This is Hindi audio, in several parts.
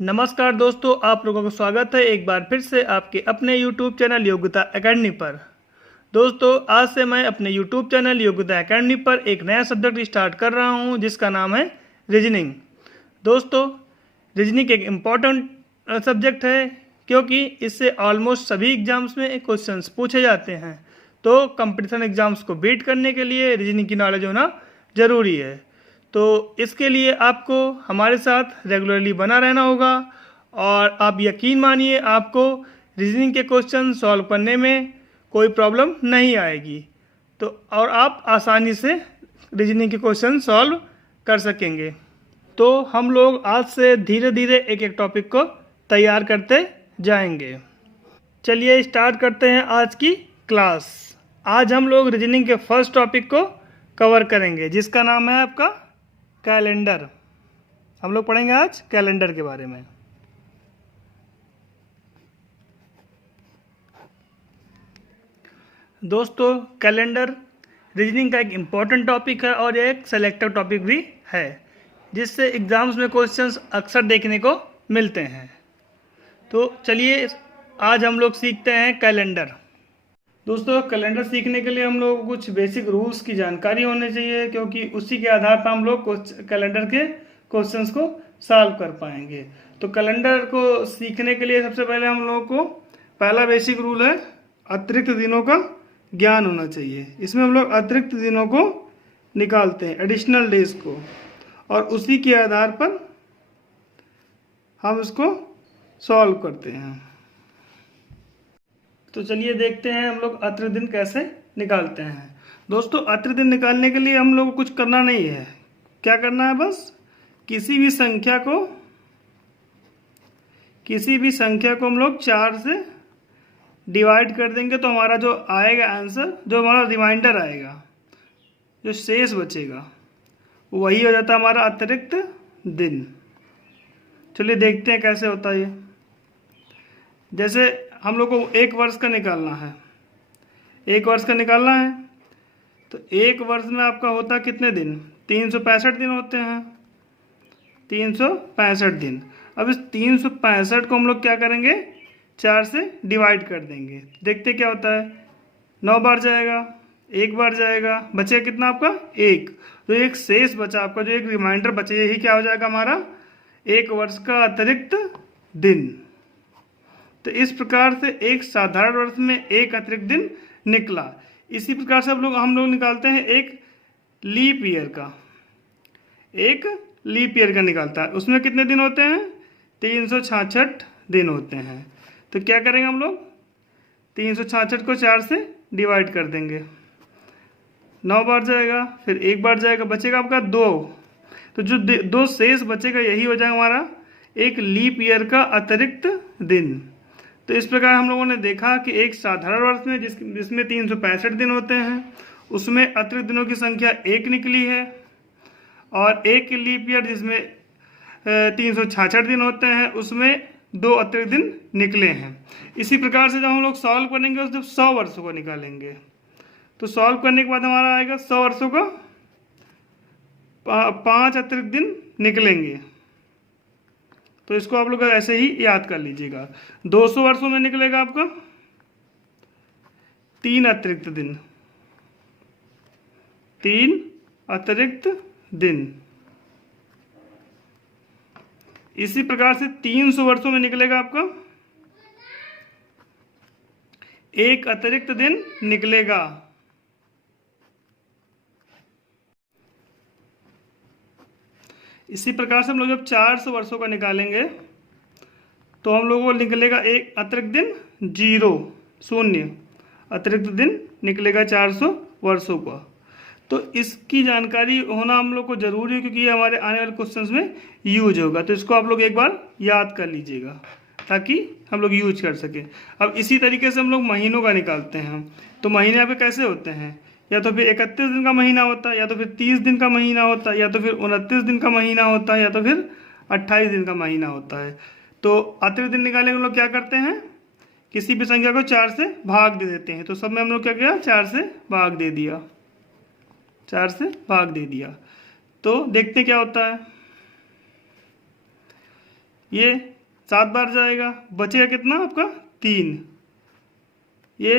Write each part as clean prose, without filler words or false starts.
नमस्कार दोस्तों, आप लोगों का स्वागत है एक बार फिर से आपके अपने YouTube चैनल योग्यता एकेडमी पर। दोस्तों, आज से मैं अपने YouTube चैनल योग्यता एकेडमी पर एक नया सब्जेक्ट स्टार्ट कर रहा हूं जिसका नाम है रीजनिंग। दोस्तों, रीजनिंग एक इम्पॉर्टेंट सब्जेक्ट है क्योंकि इससे ऑलमोस्ट सभी एग्जाम्स में क्वेश्चंस पूछे जाते हैं। तो कंपटीशन एग्जाम्स को बीट करने के लिए रीजनिंग की नॉलेज होना ज़रूरी है। तो इसके लिए आपको हमारे साथ रेगुलरली बना रहना होगा और आप यकीन मानिए आपको रीजनिंग के क्वेश्चन सॉल्व करने में कोई प्रॉब्लम नहीं आएगी। तो और आप आसानी से रीजनिंग के क्वेश्चन सॉल्व कर सकेंगे। तो हम लोग आज से धीरे धीरे एक एक टॉपिक को तैयार करते जाएंगे। चलिए स्टार्ट करते हैं आज की क्लास। आज हम लोग रीजनिंग के फर्स्ट टॉपिक को कवर करेंगे जिसका नाम है आपका कैलेंडर। हम लोग पढ़ेंगे आज कैलेंडर के बारे में। दोस्तों, कैलेंडर रीजनिंग का एक इम्पॉर्टेंट टॉपिक है और एक सेलेक्टिव टॉपिक भी है जिससे एग्जाम्स में क्वेश्चंस अक्सर देखने को मिलते हैं। तो चलिए आज हम लोग सीखते हैं कैलेंडर। दोस्तों, कैलेंडर सीखने के लिए हम लोग को कुछ बेसिक रूल्स की जानकारी होनी चाहिए क्योंकि उसी के आधार पर हम लोग कैलेंडर के क्वेश्चंस को सॉल्व कर पाएंगे। तो कैलेंडर को सीखने के लिए सबसे पहले हम लोग को पहला बेसिक रूल है अतिरिक्त दिनों का ज्ञान होना चाहिए। इसमें हम लोग अतिरिक्त दिनों को निकालते हैं, एडिशनल डेज को, और उसी के आधार पर हम इसको सॉल्व करते हैं। तो चलिए देखते हैं हम लोग अतिरिक्त दिन कैसे निकालते हैं। दोस्तों, अतिरिक्त दिन निकालने के लिए हम लोग को कुछ करना नहीं है। क्या करना है, बस किसी भी संख्या को हम लोग 4 से डिवाइड कर देंगे तो हमारा जो आएगा आंसर, जो हमारा रिमाइंडर आएगा, जो शेष बचेगा, वही हो जाता है हमारा अतिरिक्त दिन। चलिए देखते हैं कैसे होता है ये। जैसे हम लोग को 1 वर्ष का निकालना है, 1 वर्ष का निकालना है तो 1 वर्ष में आपका होता कितने दिन? 365 दिन होते हैं, 365 दिन। अब इस 365 को हम लोग क्या करेंगे, 4 से डिवाइड कर देंगे। देखते क्या होता है, 9 बार जाएगा, 1 बार जाएगा, बचेगा कितना आपका 1। तो एक शेष बचा आपका, जो एक रिमाइंडर बचे, यही क्या हो जाएगा हमारा 1 वर्ष का अतिरिक्त दिन। तो इस प्रकार से एक साधारण वर्ष में एक अतिरिक्त दिन निकला। इसी प्रकार से हम लोग निकालते हैं एक लीप ईयर का निकालता है। उसमें कितने दिन होते हैं? 366 दिन होते हैं। तो क्या करेंगे हम लोग, 366 को 4 से डिवाइड कर देंगे, 9 बार जाएगा, फिर 1 बार जाएगा, बचेगा आपका 2। तो जो 2 शेष बचेगा यही हो जाएगा हमारा एक लीप ईयर का अतिरिक्त दिन। तो इस प्रकार हम लोगों ने देखा कि एक साधारण वर्ष में जिसमें 365 दिन होते हैं उसमें अतिरिक्त दिनों की संख्या 1 निकली है, और एक लीप ईयर जिसमें 366 दिन होते हैं उसमें 2 अतिरिक्त दिन निकले हैं। इसी प्रकार से जब हम लोग सॉल्व करेंगे जब 100 वर्षों को निकालेंगे तो सॉल्व करने के बाद हमारा आएगा 100 वर्षों का 5 अतिरिक्त दिन निकलेंगे। तो इसको आप लोग ऐसे ही याद कर लीजिएगा। 200 वर्षों में निकलेगा आपका 3 अतिरिक्त दिन, 3 अतिरिक्त दिन। इसी प्रकार से 300 वर्षों में निकलेगा आपका 1 अतिरिक्त दिन निकलेगा। इसी प्रकार से हम लोग जब 400 वर्षों का निकालेंगे तो हम लोगों को निकलेगा एक अतिरिक्त दिन, 0 अतिरिक्त दिन निकलेगा 400 वर्षों का। तो इसकी जानकारी होना हम लोग को जरूरी है क्योंकि ये हमारे आने वाले क्वेश्चंस में यूज होगा। तो इसको आप लोग एक बार याद कर लीजिएगा ताकि हम लोग यूज कर सकें। अब इसी तरीके से हम लोग महीनों का निकालते हैं। तो महीने यहाँ पे कैसे होते हैं, या तो फिर 31 दिन का महीना होता है, या तो फिर 30 दिन का महीना होता है, या तो फिर 29 दिन का महीना होता है, या तो फिर 28 दिन का महीना होता है। तो अतिरिक्त दिन निकालने के हम लोग क्या करते हैं, किसी भी संख्या को 4 से भाग दे देते हैं। तो सब में हम लोग क्या किया, 4 से भाग दे दिया, 4 से भाग दे दिया। तो देखते क्या होता है, ये 7 बार जाएगा, बचेगा कितना आपका 3। ये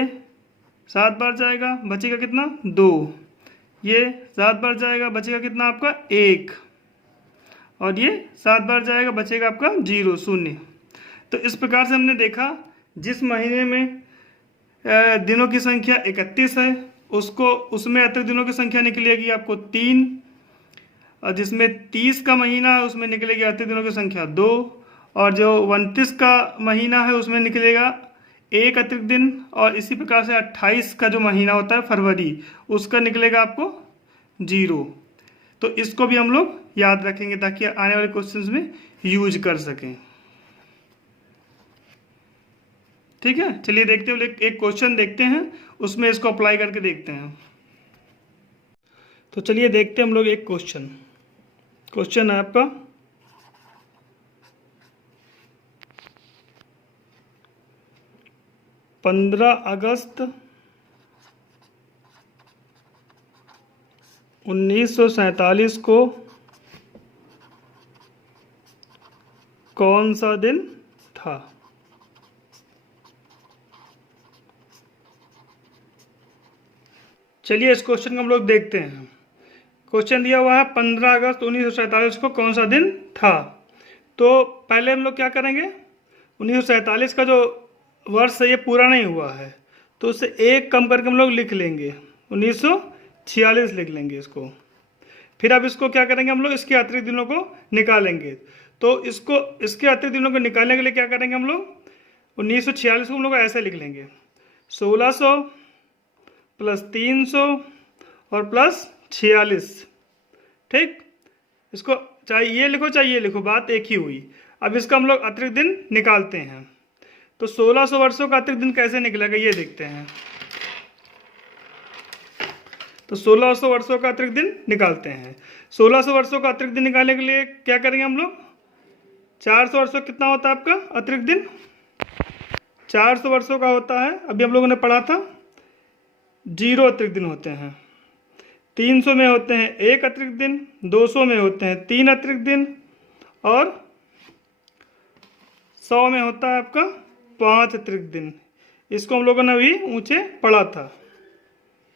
7 बार जाएगा, बचेगा कितना 2। ये 7 बार जाएगा, बचेगा कितना आपका 1। और ये 7 बार जाएगा, बचेगा आपका 0 0। तो इस प्रकार से हमने देखा जिस महीने में दिनों की संख्या 31 है उसमें अतिरिक्त दिनों की संख्या निकलेगी आपको 3। और जिसमें 30 का महीना है उसमें निकलेगी अतिरिक्त दिनों की संख्या 2। और जो 29 का महीना है उसमें निकलेगा 1 अतिरिक्त दिन। और इसी प्रकार से 28 का जो महीना होता है फरवरी, उसका निकलेगा आपको 0। तो इसको भी हम लोग याद रखेंगे ताकि आने वाले क्वेश्चंस में यूज कर सकें। ठीक है, चलिए देखते हैं, एक क्वेश्चन देखते हैं, उसमें इसको अप्लाई करके देखते हैं। तो चलिए देखते हैं हम लोग एक क्वेश्चन है आपका 15 अगस्त 1947 को कौन सा दिन था? चलिए इस क्वेश्चन को हम लोग देखते हैं। क्वेश्चन दिया हुआ है 15 अगस्त 1947 को कौन सा दिन था। तो पहले हम लोग क्या करेंगे, 1947 का जो वर्ष है ये पूरा नहीं हुआ है, तो उससे एक कम करके हम लोग लिख लेंगे, 1946 लिख लेंगे इसको। फिर अब इसको क्या करेंगे, हम लोग इसके अतिरिक्त दिनों को निकालेंगे। तो इसके अतिरिक्त दिनों को निकालने के लिए क्या करेंगे, हम लोग 1946 को हम लोग ऐसे लिख लेंगे, 1600 प्लस 300 और प्लस 46। ठीक, इसको चाहे ये लिखो चाहे ये लिखो, बात एक ही हुई। अब इसका हम लोग अतिरिक्त दिन निकालते हैं। तो 1600 वर्षों का अतिरिक्त दिन कैसे निकलेगा ये देखते हैं। तो 1600 वर्षों का अतिरिक्त दिन निकालते हैं। 1600 वर्षों का अतिरिक्त दिन निकालने के लिए क्या करेंगे हम लोग, 400 वर्षों कितना होता है आपका अतिरिक्त दिन, 400 वर्षों का होता है, अभी हम लोगों ने पढ़ा था 0 अतिरिक्त दिन होते हैं। 300 में होते हैं 1 अतिरिक्त दिन, 200 में होते हैं 3 अतिरिक्त दिन, और 100 में होता है आपका 5 अतिरिक्त दिन। इसको हम लोगों ने अभी ऊंचे पढ़ा था।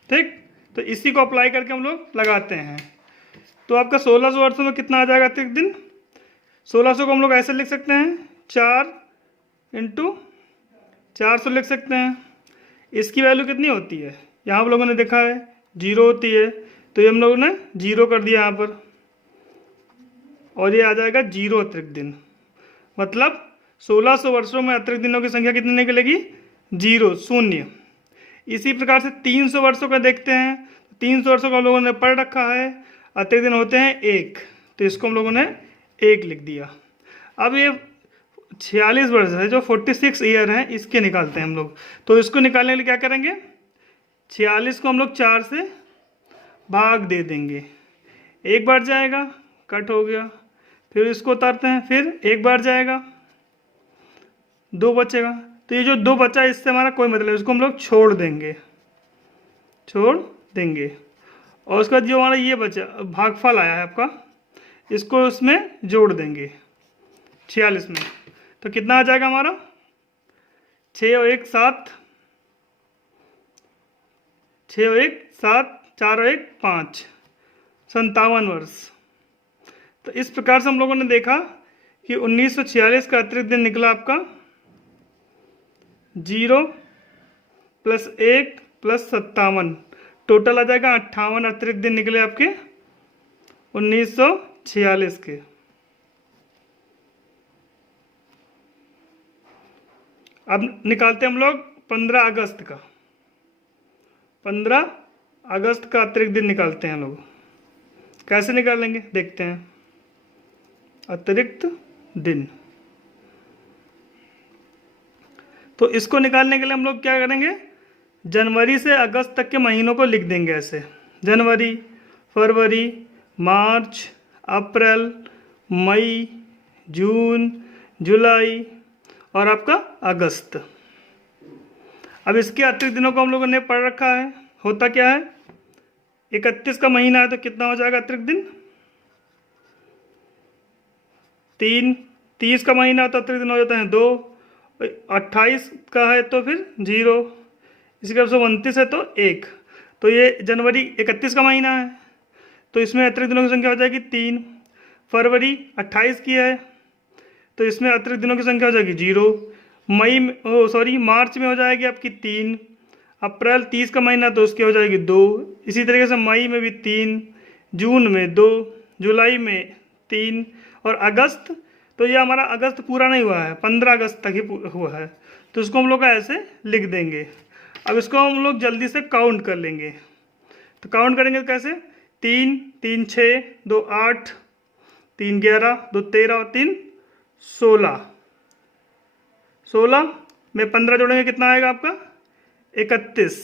ठीक, तो इसी को अप्लाई करके हम लोग लगाते हैं। तो आपका 1600 वर्षों में कितना आ जाएगा अतिरिक्त दिन, 1600 को हम लोग ऐसे लिख सकते हैं 4 × 400 लिख सकते हैं। इसकी वैल्यू कितनी होती है, यहाँ हम लोगों ने देखा है 0 होती है, तो ये हम लोगों ने 0 कर दिया यहाँ पर, और ये आ जाएगा 0 अतिरिक्त दिन। मतलब 1600 वर्षों में अतिरिक्त दिनों की संख्या कितनी निकलेगी, 0 0। इसी प्रकार से 300 वर्षों का देखते हैं। 300 वर्षों का हम लोगों ने पढ़ रखा है, अतिरिक्त दिन होते हैं 1, तो इसको हम लोगों ने 1 लिख दिया। अब ये 46 वर्ष है, जो 46 ईयर हैं, इसके निकालते हैं हम लोग। तो इसको निकालने के लिए क्या करेंगे, 46 को हम लोग 4 से भाग दे देंगे, 1 बार जाएगा, कट हो गया। फिर इसको उतारते हैं, फिर 1 बार जाएगा, 2 बचेगा। तो ये जो 2 बचा इससे हमारा कोई मतलब नहीं, इसको हम लोग छोड़ देंगे। और उसके बाद जो हमारा ये बचा भागफल आया है आपका, इसको उसमें जोड़ देंगे 46 में। तो कितना आ जाएगा हमारा, 6 और 1 7, 6 और 1 7, 4 और 1 5, 57 वर्ष। तो इस प्रकार से हम लोगों ने देखा कि 1946 का अतिरिक्त दिन निकला आपका 0 + 1 + 57, टोटल आ जाएगा 58 अतिरिक्त दिन निकले आपके 1946 के। अब निकालते हम लोग 15 अगस्त का। 15 अगस्त का अतिरिक्त दिन निकालते हैं लोग। कैसे निकालेंगे देखते हैं। अतिरिक्त दिन, तो इसको निकालने के लिए हम लोग क्या करेंगे, जनवरी से अगस्त तक के महीनों को लिख देंगे ऐसे, जनवरी, फरवरी, मार्च, अप्रैल, मई, जून, जुलाई और आपका अगस्त। अब इसके अतिरिक्त दिनों को हम लोगों ने पढ़ रखा है। होता क्या है, 31 का महीना है तो कितना हो जाएगा अतिरिक्त दिन, 3 30 का महीना तो अतिरिक्त दिन हो जाते हैं 2, 28 का है तो फिर 0, इसी के 29 है तो 1। तो ये जनवरी 31 का महीना है तो इसमें अतिरिक्त दिनों की संख्या हो जाएगी 3। फरवरी 28 की है तो इसमें अतिरिक्त दिनों की संख्या हो जाएगी 0। मार्च में हो जाएगी आपकी 3। अप्रैल 30 का महीना तो उसकी हो जाएगी 2। इसी तरीके से मई में भी 3, जून में 2, जुलाई में 3 और अगस्त, तो ये हमारा अगस्त पूरा नहीं हुआ है, 15 अगस्त तक ही हुआ है तो इसको हम लोग ऐसे लिख देंगे। अब इसको हम लोग जल्दी से काउंट कर लेंगे। तो काउंट करेंगे तो कैसे, 3, 3 6, 2 8, 3 11, 2 13 और 3 16। 16 में 15 जोड़ेंगे कितना आएगा आपका 31।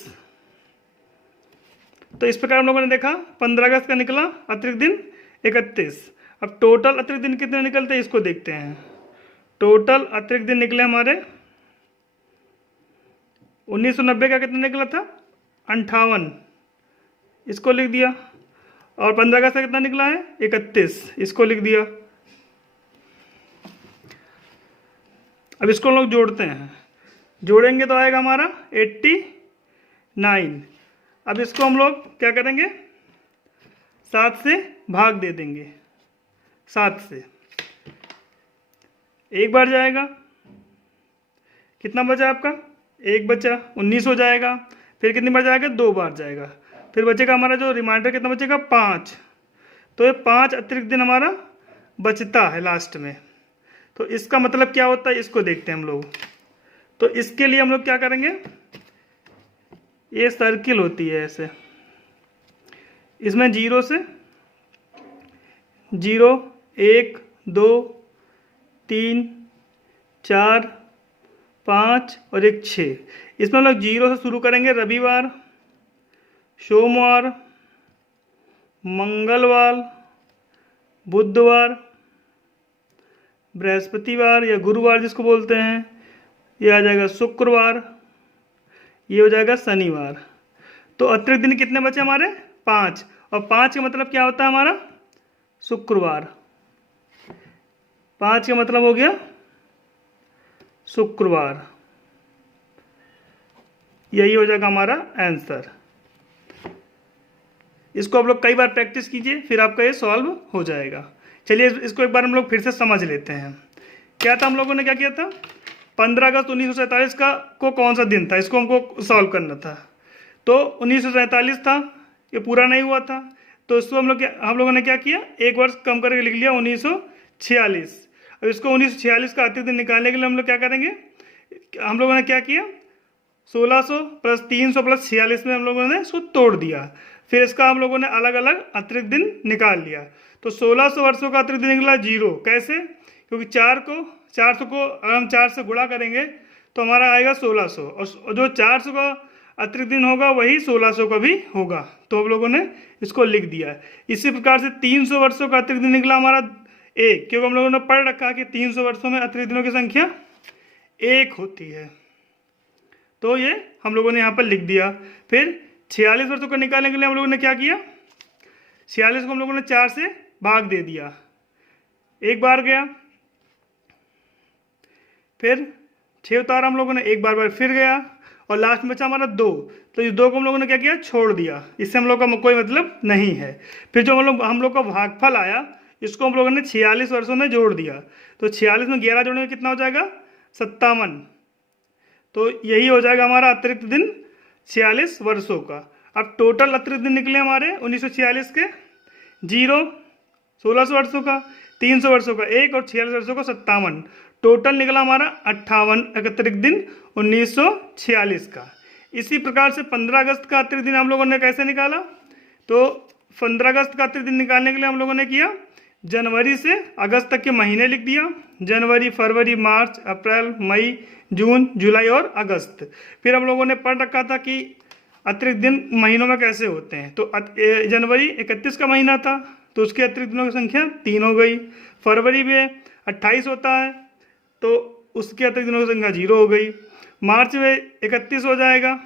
तो इस प्रकार हम लोगों ने देखा 15 अगस्त का निकला अतिरिक्त दिन 31। अब टोटल अतिरिक्त दिन कितने निकलते हैं इसको देखते हैं। टोटल अतिरिक्त दिन निकले हमारे 1990 का कितना निकला था 58, इसको लिख दिया। और 15 अगस्त का कितना निकला है 31, इसको लिख दिया। अब इसको हम लोग जोड़ते हैं, जोड़ेंगे तो आएगा हमारा 89। अब इसको हम लोग क्या करेंगे 7 से भाग दे देंगे, 7 से एक बार जाएगा, कितना बचा आपका 1 बचा, 19 हो जाएगा। फिर कितनी बार जाएगा 2 बार जाएगा, फिर बचेगा हमारा जो रिमाइंडर कितना बचेगा 5। तो ये 5 अतिरिक्त दिन हमारा बचता है लास्ट में। तो इसका मतलब क्या होता है इसको देखते हैं हम लोग। तो इसके लिए हम लोग क्या करेंगे, ये सर्किल होती है ऐसे, इसमें 0 से 0, 1, 2, 3, 4, 5 और 1 6। इसमें हम लोग 0 से शुरू करेंगे, रविवार, सोमवार, मंगलवार, बुधवार, बृहस्पतिवार या गुरुवार जिसको बोलते हैं, ये आ जाएगा शुक्रवार, ये हो जाएगा शनिवार। तो अतिरिक्त दिन कितने बचे हमारे 5, और 5 का मतलब क्या होता है हमारा शुक्रवार। 5 का मतलब हो गया शुक्रवार, यही हो जाएगा हमारा आंसर। इसको आप लोग कई बार प्रैक्टिस कीजिए, फिर आपका ये सॉल्व हो जाएगा। चलिए इसको एक बार हम लोग फिर से समझ लेते हैं। क्या था हम लोगों ने क्या किया था, 15 अगस्त 1947 का को कौन सा दिन था, इसको हमको सॉल्व करना था। तो 1947 था, ये पूरा नहीं हुआ था, तो इसको हम लोगों ने क्या किया, एक वर्ष कम करके लिख लिया 1946। अब इसको 1946 का अतिरिक्त दिन निकालने के लिए हम लोग क्या करेंगे, हम लोगों ने क्या किया 1600 प्लस 300 प्लस 46 में हम लोगों ने इसको तोड़ दिया। फिर इसका हम लोगों ने अलग अलग अतिरिक्त दिन निकाल लिया। तो 1600 वर्षों का अतिरिक्त दिन निकला 0। कैसे, क्योंकि 400 को अगर हम 4 से गुणा करेंगे तो हमारा आएगा 1600, और जो 400 का अतिरिक्त दिन होगा वही 1600 का भी होगा। तो हम लोगों ने इसको लिख दिया। इसी प्रकार से 300 वर्षों का अतिरिक्त दिन निकला हमारा 1, क्योंकि हम लोगों ने पढ़ रखा कि 300 वर्षों में अतिरिक्त दिनों की संख्या 1 होती है। तो ये हम लोगों ने यहाँ पर लिख दिया। फिर 46 वर्षों को निकालने के लिए हम लोगों ने क्या किया, 46 को हम लोगों ने 4 से भाग दे दिया, एक बार गया, फिर 6 उतारा हम लोगों ने, एक बार फिर गया, और लास्ट में बचा हमारा 2। तो इस 2 को हम लोगों ने क्या किया, छोड़ दिया, इससे हम लोग का कोई मतलब नहीं है। फिर जो हम लोग का भागफल आया, इसको हम लोगों ने 46 वर्षों में जोड़ दिया। तो 46 में 11 जोड़ने में कितना हो जाएगा 57। तो यही हो जाएगा हमारा अतिरिक्त दिन 46 वर्षों का। अब टोटल अतिरिक्त दिन निकले हमारे 1946 के 0, 1600 वर्षों का, 300 वर्षों का 1 और 46 वर्षों का 57। टोटल निकला हमारा 58 अतिरिक्त दिन 1946 का। इसी प्रकार से 15 अगस्त का अतिरिक्त दिन हम लोगों ने कैसे निकाला, तो 15 अगस्त का अतिरिक्त दिन निकालने के लिए हम लोगों ने किया, जनवरी से अगस्त तक के महीने लिख दिया, जनवरी, फरवरी, मार्च, अप्रैल, मई, जून, जुलाई और अगस्त। फिर हम लोगों ने पढ़ रखा था कि अतिरिक्त दिन महीनों में कैसे होते हैं। तो जनवरी 31 का महीना था तो उसके अतिरिक्त दिनों की संख्या 3 हो गई। फरवरी में 28 होता है तो उसके अतिरिक्त दिनों की संख्या 0 हो गई। मार्च में 31 हो जाएगा।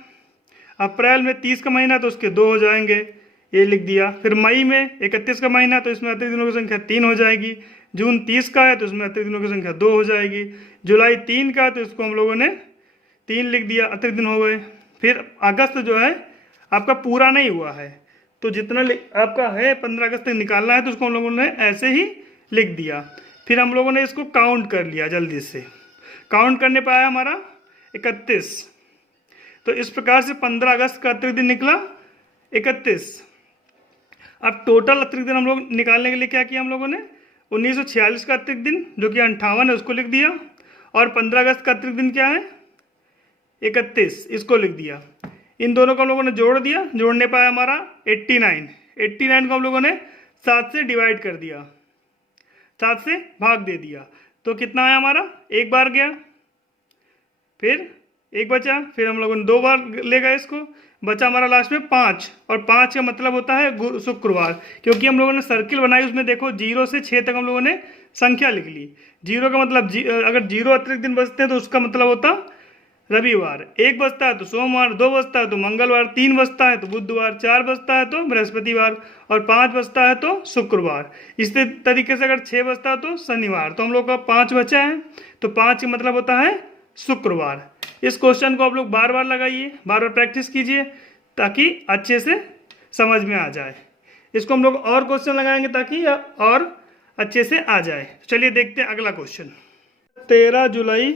अप्रैल में 30 का महीना तो उसके 2 हो जाएंगे। ये लिख दिया। फिर मई में 31 का महीना, तो इसमें अतिरिक्त दिनों की संख्या 3 हो जाएगी। जून 30 का है तो इसमें अतिरिक्त दिनों की संख्या 2 हो जाएगी। जुलाई 3 का, तो इसको हम लोगों ने 3 लिख दिया, अतिरिक्त दिन हो गए। फिर अगस्त जो है आपका पूरा नहीं हुआ है, तो जितना आपका है 15 अगस्त तक निकालना है, तो उसको हम लोगों ने ऐसे ही लिख दिया। फिर हम लोगों ने इसको काउंट कर लिया, जल्दी से काउंट करने पर आया हमारा 31। तो इस प्रकार से 15 अगस्त का अतिरिक्त दिन निकला 31। अब टोटल अतिरिक्त दिन हम लोग निकालने के लिए क्या किया हम लोगों ने, 1946 का अतिरिक्त दिन जो कि 58 है उसको लिख दिया, और 15 अगस्त का अतिरिक्त दिन क्या है 31, इसको लिख दिया। इन दोनों को हम लोगों ने जोड़ दिया, जोड़ने पर आया हमारा 89 को हम लोगों ने 7 से डिवाइड कर दिया, 7 से भाग दे दिया, तो कितना आया हमारा, एक बार गया, फिर एक बचा, फिर हम लोगों ने 2 बार ले गए इसको, बचा हमारा लास्ट में 5, और 5 का मतलब होता है शुक्रवार, क्योंकि हम लोगों ने सर्किल बनाई, उसमें देखो 0 से 6 तक हम लोगों ने संख्या लिख ली। 0 का मतलब अगर 0 अतिरिक्त दिन बचते हैं तो उसका मतलब होता रविवार, 1 बचता है तो सोमवार, 2 बचता है तो मंगलवार, 3 बचता है तो बुधवार, 4 बचता है तो बृहस्पतिवार, और 5 बचता है तो शुक्रवार। इस तरीके से अगर 6 बचता है तो शनिवार। तो हम लोग का 5 बचा है, तो 5 का मतलब होता है शुक्रवार। इस क्वेश्चन को आप लोग बार बार लगाइए, बार बार प्रैक्टिस कीजिए, ताकि अच्छे से समझ में आ जाए। इसको हम लोग और क्वेश्चन लगाएंगे ताकि और अच्छे से आ जाए। चलिए देखते हैं अगला क्वेश्चन। 13 जुलाई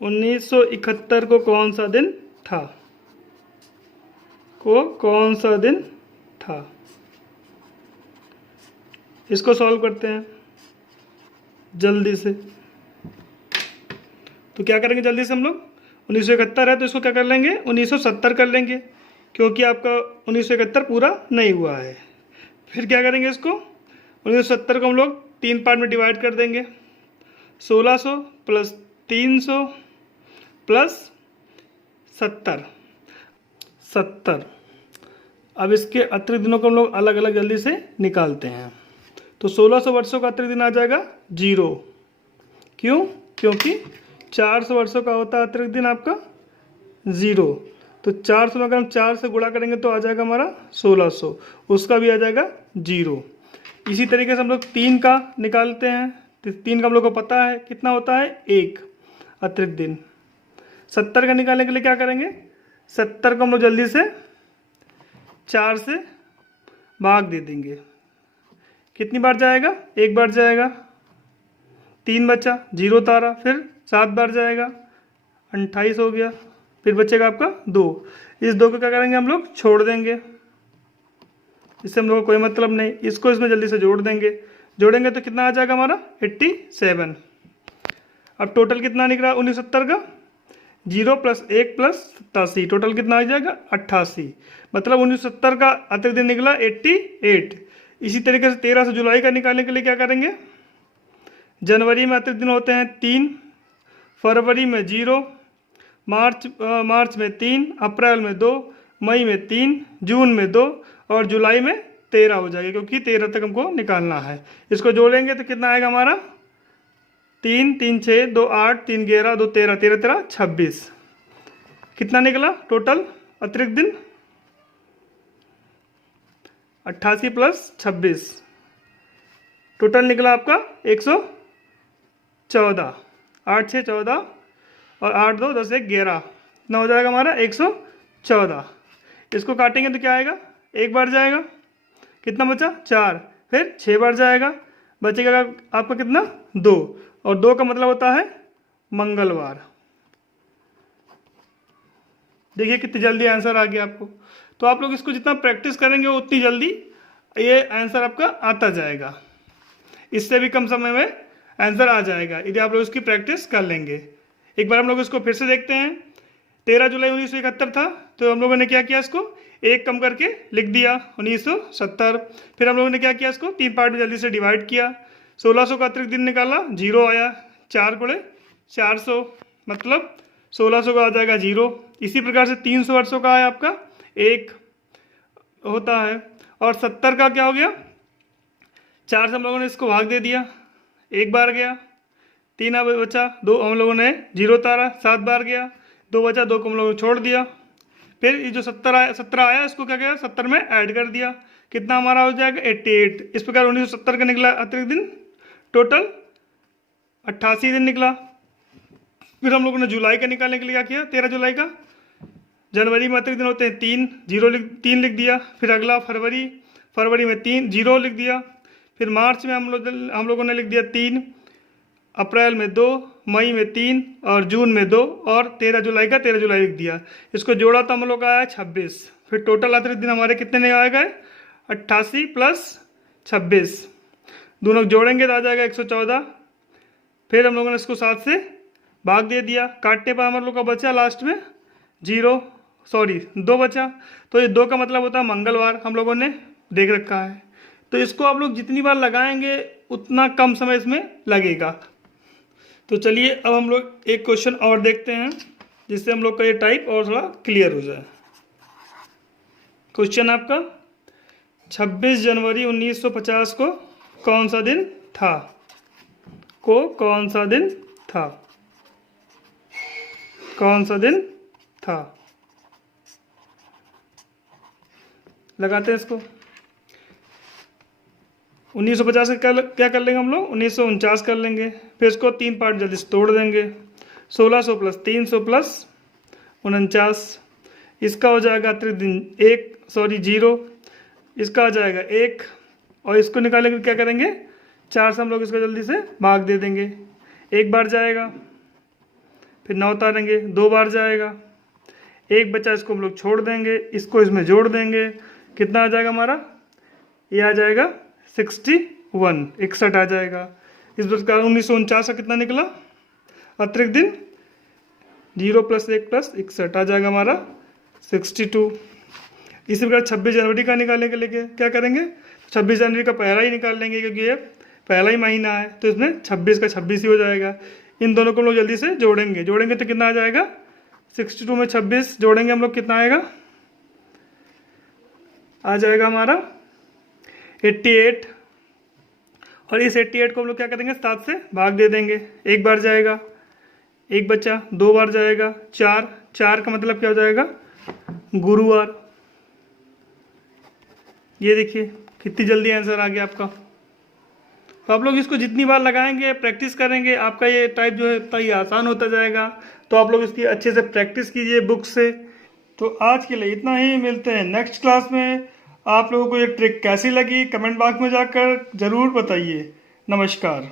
1971 को कौन सा दिन था, इसको सॉल्व करते हैं जल्दी से। तो क्या करेंगे जल्दी से हम लोग, 1971 है तो इसको क्या कर लेंगे 1970 कर लेंगे, क्योंकि आपका 1971 पूरा नहीं हुआ है। फिर क्या करेंगे, इसको 1970 को हम लोग 3 पार्ट में डिवाइड कर देंगे, 1600 प्लस 300 प्लस 70। अब इसके अतिरिक्त दिनों को हम लोग अलग अलग जल्दी से निकालते हैं। तो 1600 वर्षों का अतिरिक्त दिन आ जाएगा 0, क्यों, क्योंकि 400 वर्षों का होता है अतिरिक्त दिन आपका 0। तो 400 में अगर हम 4 से गुणा करेंगे तो आ जाएगा हमारा 1600, उसका भी आ जाएगा 0। इसी तरीके से हम लोग 3 का निकालते हैं, तो 3 का हम लोग को पता है कितना होता है 1 अतिरिक्त दिन। 70 का निकालने के लिए क्या करेंगे, 70 को हम लोग जल्दी से 4 से भाग दे देंगे, कितनी बार जाएगा, 1 बार जाएगा, 3 बचा, 0 तारा, फिर 7 बार जाएगा, 28 हो गया, फिर बचेगा आपका 2। इस 2 को क्या करेंगे हम लोग छोड़ देंगे, इससे हम लोग को कोई मतलब नहीं। इसको इसमें जल्दी से जोड़ेंगे तो कितना आ जाएगा हमारा 87। अब टोटल कितना निकला 1970 का, 0 प्लस 1 प्लस 87, टोटल कितना आ जाएगा 88। मतलब 1970 का अतिरिक्त दिन निकला 88। इसी तरीके से 13 से जुलाई का निकालने के लिए क्या करेंगे, जनवरी में अतिरिक्त दिन होते हैं 3, फरवरी में 0, मार्च में 3, अप्रैल में 2, मई में 3, जून में 2, और जुलाई में 13 हो जाएगा, क्योंकि 13 तक हमको निकालना है। इसको जोड़ेंगे तो कितना आएगा हमारा 3 3 6 2 8 3 11 2 13 13 13 26। कितना निकला टोटल अतिरिक्त दिन 88 प्लस 26, टोटल निकला आपका 114। 8 6 14 और 8 2 10 1 11, कितना हो जाएगा हमारा 114। इसको काटेंगे तो क्या आएगा, 1 बार जाएगा, कितना बचा 4, फिर 6 बार जाएगा, बचेगा आपका कितना 2, और 2 का मतलब होता है मंगलवार। देखिए कितनी जल्दी आंसर आ गया आपको। तो आप लोग इसको जितना प्रैक्टिस करेंगे उतनी जल्दी ये आंसर आपका आता जाएगा, इससे भी कम समय में आंसर आ जाएगा यदि आप लोग इसकी प्रैक्टिस कर लेंगे। एक बार हम लोग इसको फिर से देखते हैं। 13 जुलाई 1971 था, तो हम लोगों ने क्या किया, इसको 1 कम करके लिख दिया 1970। फिर हम लोगों ने क्या किया, इसको 3 पार्ट में जल्दी से डिवाइड किया, 1600 का अतिरिक्त दिन निकाला, 0 आया, 4 गुणे 400 मतलब 1600 का आ जाएगा 0। इसी प्रकार से 300 वर्षों का है आपका 1 होता है, और 70 का क्या हो गया, 4 से हम लोगों ने इसको भाग दे दिया, 1 बार गया, 3 बचा, 2 हम लोगों ने 0 तारा, 7 बार गया, 2 बचा, 2 को हम लोगों ने छोड़ दिया। फिर ये जो 17 आया इसको क्या किया, 70 में ऐड कर दिया, कितना हमारा हो जाएगा 88। इस प्रकार 1970 का निकला अतिरिक्त दिन, टोटल 88 दिन निकला। फिर हम लोगों ने जुलाई का निकालने के लिए क्या किया, 13 जुलाई का, जनवरी में अतिरिक्त दिन होते हैं 3 लिख दिया। फिर अगला फरवरी में 3 0 लिख दिया। फिर मार्च में हम लोगों ने लिख दिया 3, अप्रैल में 2, मई में 3 और जून में 2 और 13 जुलाई का 13 जुलाई लिख दिया। इसको जोड़ा तो हम लोग का आया 26। फिर टोटल अतिरिक्त दिन हमारे कितने आ गए, 88 प्लस 26, दोनों जोड़ेंगे तो आ जाएगा 114। फिर हम लोगों ने इसको 7 से भाग दे दिया, काटने पर हम लोग का बचा लास्ट में 2 बचा। तो ये 2 का मतलब होता है मंगलवार, हम लोगों ने देख रखा है। तो इसको आप लोग जितनी बार लगाएंगे उतना कम समय इसमें लगेगा। तो चलिए अब हम लोग एक क्वेश्चन और देखते हैं, जिससे हम लोग का ये टाइप और थोड़ा क्लियर हो जाए। क्वेश्चन आपका 26 जनवरी 1950 को कौन सा दिन था, कौन सा दिन था, लगाते हैं इसको। 1950 का क्या कर लेंगे हम लोग, 1949 कर लेंगे। फिर इसको 3 पार्ट जल्दी से तोड़ देंगे, 1600 प्लस 300 प्लस 49, इसका हो जाएगा अतिरिक्त दिन 0, इसका हो जाएगा 1 और इसको निकालेंगे क्या करेंगे, 4 से हम लोग इसको जल्दी से भाग दे देंगे। 1 बार जाएगा, फिर 9 उतारेंगे, 2 बार जाएगा, 1 बचा, इसको हम लोग छोड़ देंगे, इसको इसमें जोड़ देंगे, कितना आ जाएगा हमारा, ये आ जाएगा 61 आ जाएगा। इस प्रकार 1949 का कितना निकला अतिरिक्त दिन, 0 प्लस 1 प्लस 61 आ जाएगा हमारा 62। इसी प्रकार 26 जनवरी का निकालने के लिए क्या करेंगे, 26 जनवरी का पहला ही निकाल लेंगे, क्योंकि ये पहला ही महीना है, तो इसमें 26 का 26 ही हो जाएगा। इन दोनों को लोग जल्दी से जोड़ेंगे तो कितना आ जाएगा, 62 में 26 जोड़ेंगे हम लोग, कितना आएगा, आ जाएगा हमारा 88। और इस 88 को हम लोग क्या करेंगे, 7 से भाग दे देंगे, 1 बार जाएगा, 1 बचा, 2 बार जाएगा, 4 का मतलब क्या हो जाएगा, गुरुवार। ये देखिए कितनी जल्दी आंसर आ गया आपका। तो आप लोग इसको जितनी बार लगाएंगे, प्रैक्टिस करेंगे, आपका ये टाइप जो है इतना ही आसान होता जाएगा। तो आप लोग इसकी अच्छे से प्रैक्टिस कीजिए बुक से। तो आज के लिए इतना ही, मिलते हैं नेक्स्ट क्लास में। आप लोगों को ये ट्रिक कैसी लगी कमेंट बॉक्स में जाकर ज़रूर बताइए। नमस्कार।